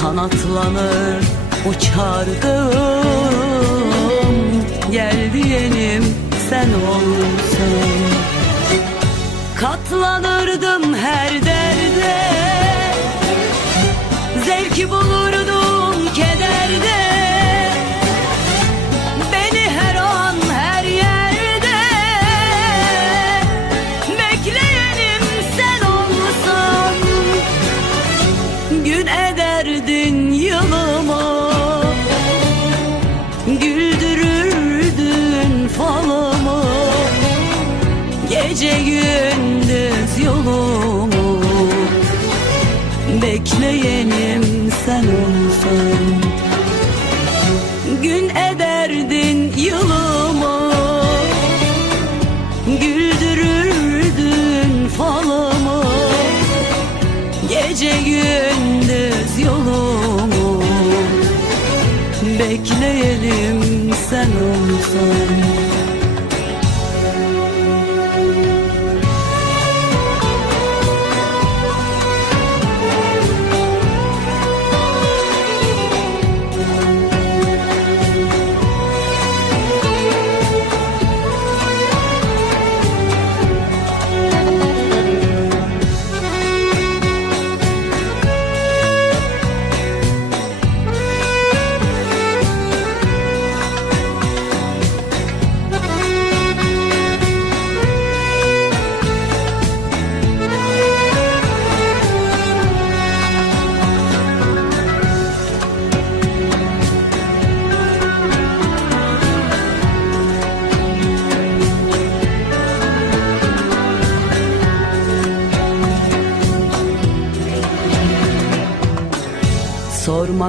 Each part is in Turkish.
Kanatlanır uçardım Gel diyenim sen olsan Katlanırdım her derde. Zevki bulurdum Gün ederdin yılımı Güldürürdün falımı Gece gündüz yolumu Bekleyenim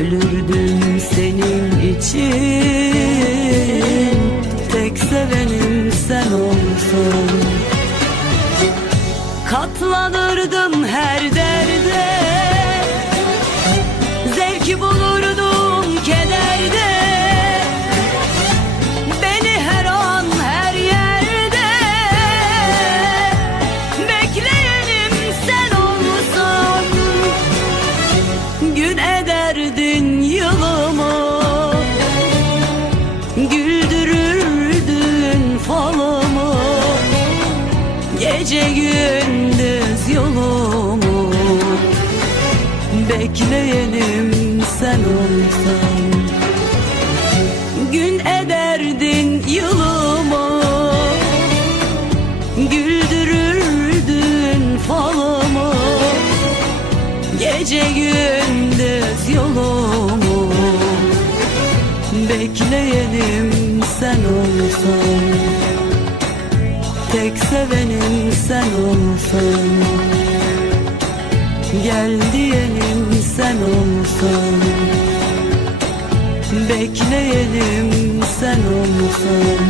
Ölürdüm senin için. Tek sevenim sen olsan. Katlanırdım her Bekleyenim sen olsan. Gün ederdin yılımı Güldürürdün falımı Gece gündüz yolumu Bekleyenim sen olsan. Tek sevenim sen olsan Gel diyenim sen olsan. Bekleyenim sen olsan